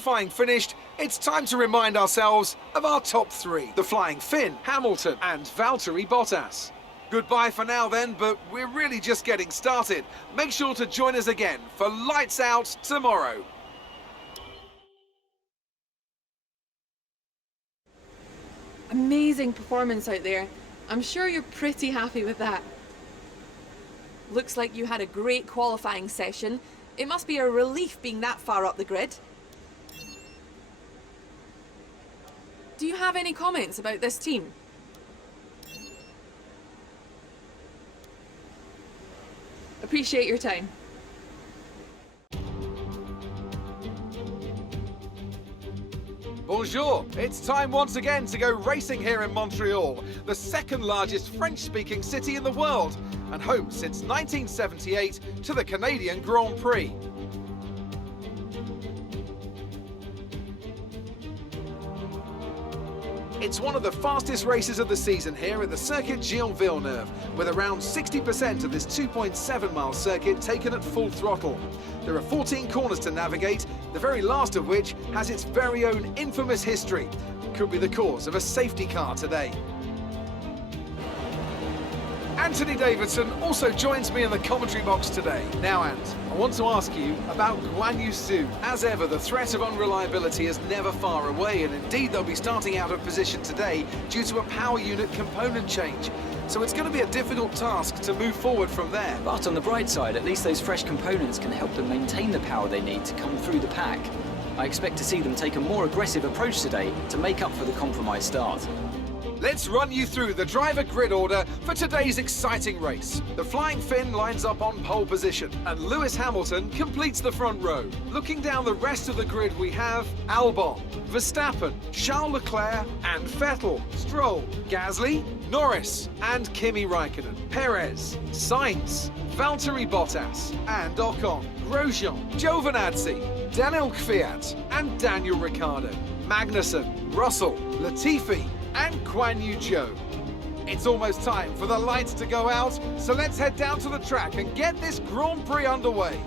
qualifying finished, it's time to remind ourselves of our top three. The Flying Finn, Hamilton and Valtteri Bottas. Goodbye for now then, but we're really just getting started. Make sure to join us again for Lights Out tomorrow. Amazing performance out there. I'm sure you're pretty happy with that. Looks like you had a great qualifying session. It must be a relief being that far up the grid. Do you have any comments about this team? Appreciate your time. Bonjour! It's time once again to go racing here in Montreal, the second largest French-speaking city in the world, and home since 1978 to the Canadian Grand Prix. It's one of the fastest races of the season here at the Circuit Gilles-Villeneuve, with around 60% of this 2.7-mile circuit taken at full throttle. There are 14 corners to navigate, the very last of which has its very own infamous history. Could be the cause of a safety car today. Anthony Davidson also joins me in the commentary box today. Now, Ant, I want to ask you about Guan Yu Su. As ever, the threat of unreliability is never far away, and indeed they'll be starting out of position today due to a power unit component change. So it's going to be a difficult task to move forward from there. But on the bright side, at least those fresh components can help them maintain the power they need to come through the pack. I expect to see them take a more aggressive approach today to make up for the compromised start. Let's run you through the driver grid order for today's exciting race. The Flying Finn lines up on pole position, and Lewis Hamilton completes the front row. Looking down the rest of the grid, we have Albon, Verstappen, Charles Leclerc and Vettel, Stroll, Gasly, Norris and Kimi Raikkonen, Perez, Sainz, Valtteri Bottas and Ocon, Grosjean, Giovinazzi, Daniel Kvyat and Daniel Ricciardo, Magnussen, Russell, Latifi and Guan Yu Zhou. It's almost time for the lights to go out, so let's head down to the track and get this Grand Prix underway.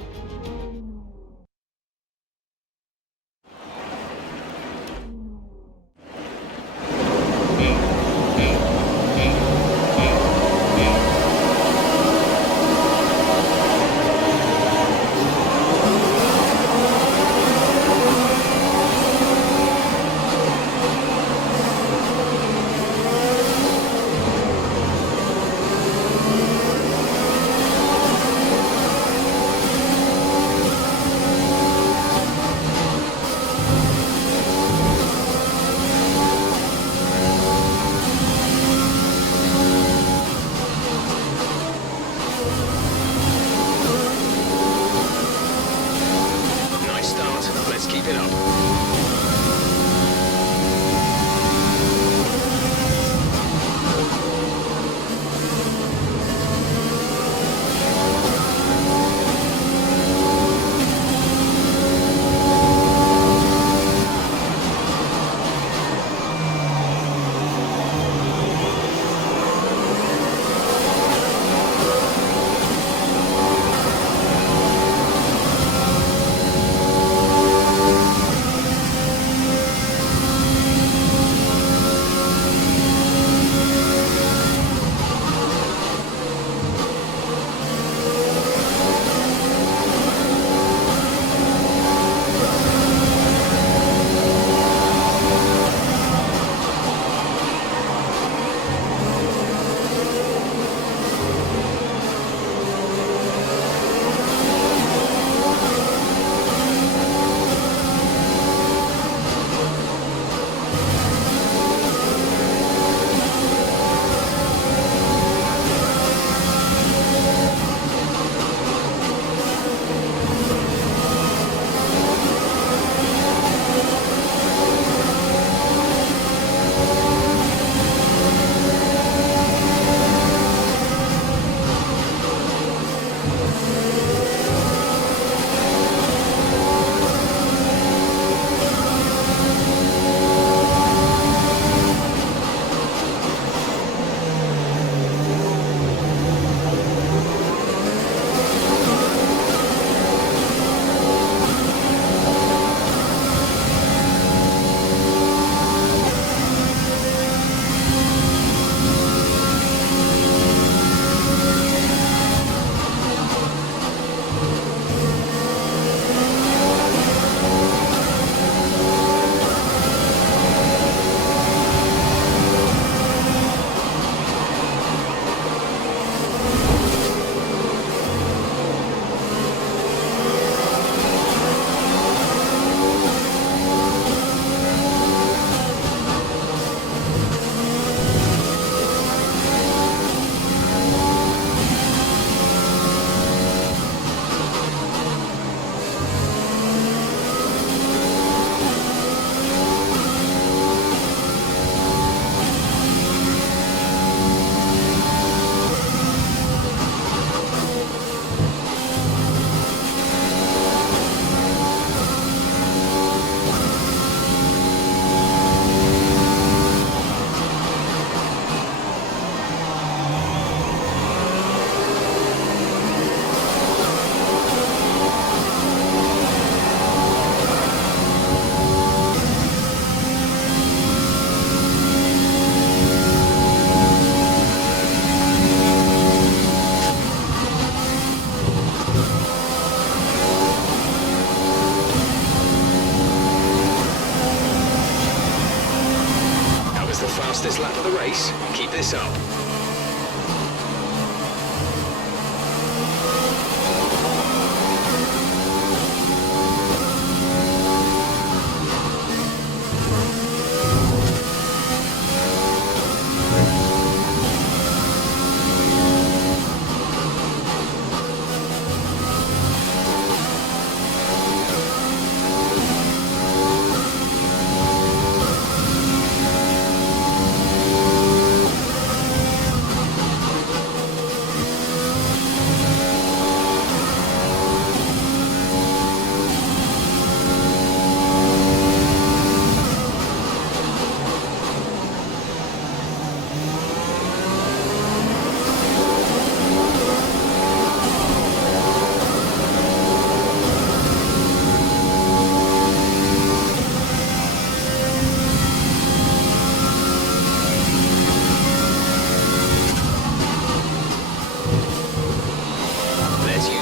fastest lap of the race. Keep this up.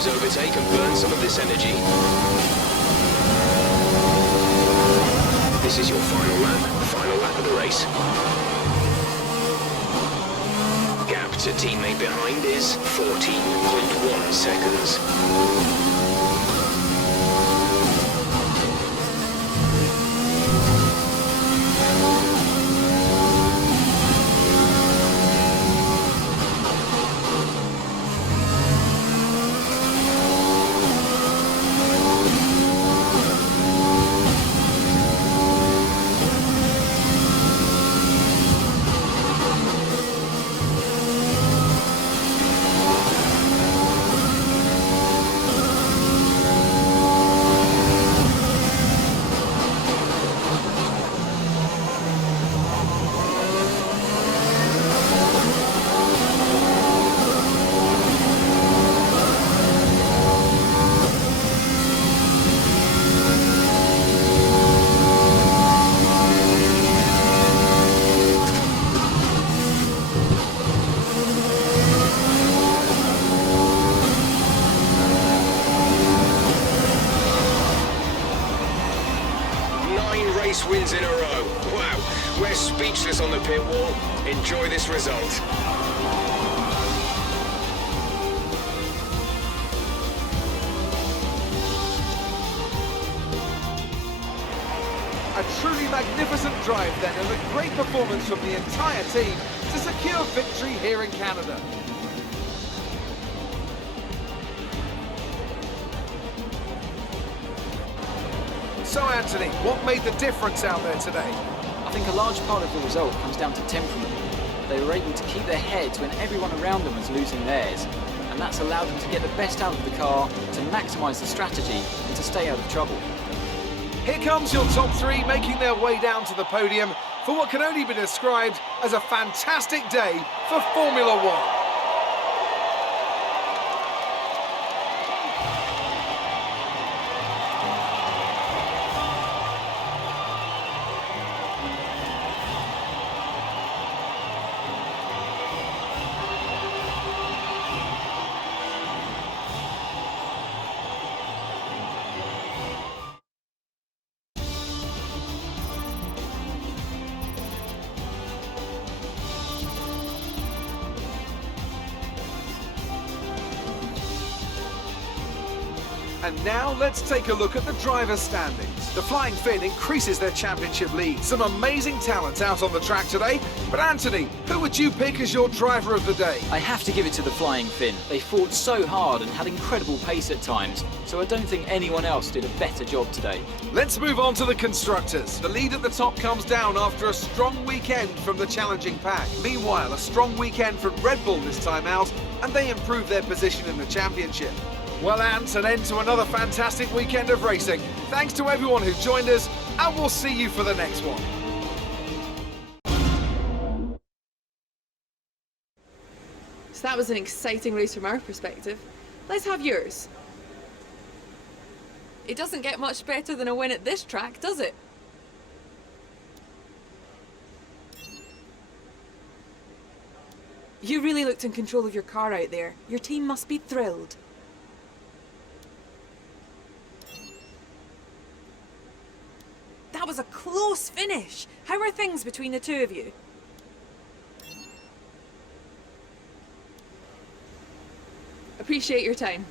Overtake and burn some of this energy. This is your final lap of the race. Gap to teammate behind is 14.1 seconds. Wins in a row. Wow, we're speechless on the pit wall. Enjoy this result. A truly magnificent drive then, and a great performance from the entire team to secure victory here in Canada. So Anthony, what made the difference out there today? I think a large part of the result comes down to temperament. They were able to keep their heads when everyone around them was losing theirs, and that's allowed them to get the best out of the car, to maximise the strategy, and to stay out of trouble. Here comes your top three making their way down to the podium for what can only be described as a fantastic day for Formula One. And now let's take a look at the driver's standings. The Flying Finn increases their championship lead. Some amazing talent out on the track today. But Anthony, who would you pick as your driver of the day? I have to give it to the Flying Finn. They fought so hard and had incredible pace at times, so I don't think anyone else did a better job today. Let's move on to the constructors. The lead at the top comes down after a strong weekend from the challenging pack. Meanwhile, a strong weekend from Red Bull this time out, and they improve their position in the championship. Well, Ant, an end to another fantastic weekend of racing. Thanks to everyone who joined us, and we'll see you for the next one. So that was an exciting race from our perspective. Let's have yours. It doesn't get much better than a win at this track, does it? You really looked in control of your car out there. Your team must be thrilled. That was a close finish. How are things between the two of you? Appreciate your time.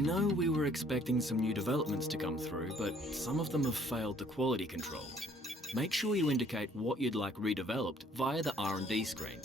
I know we were expecting some new developments to come through, but some of them have failed the quality control. Make sure you indicate what you'd like redeveloped via the R&D screen.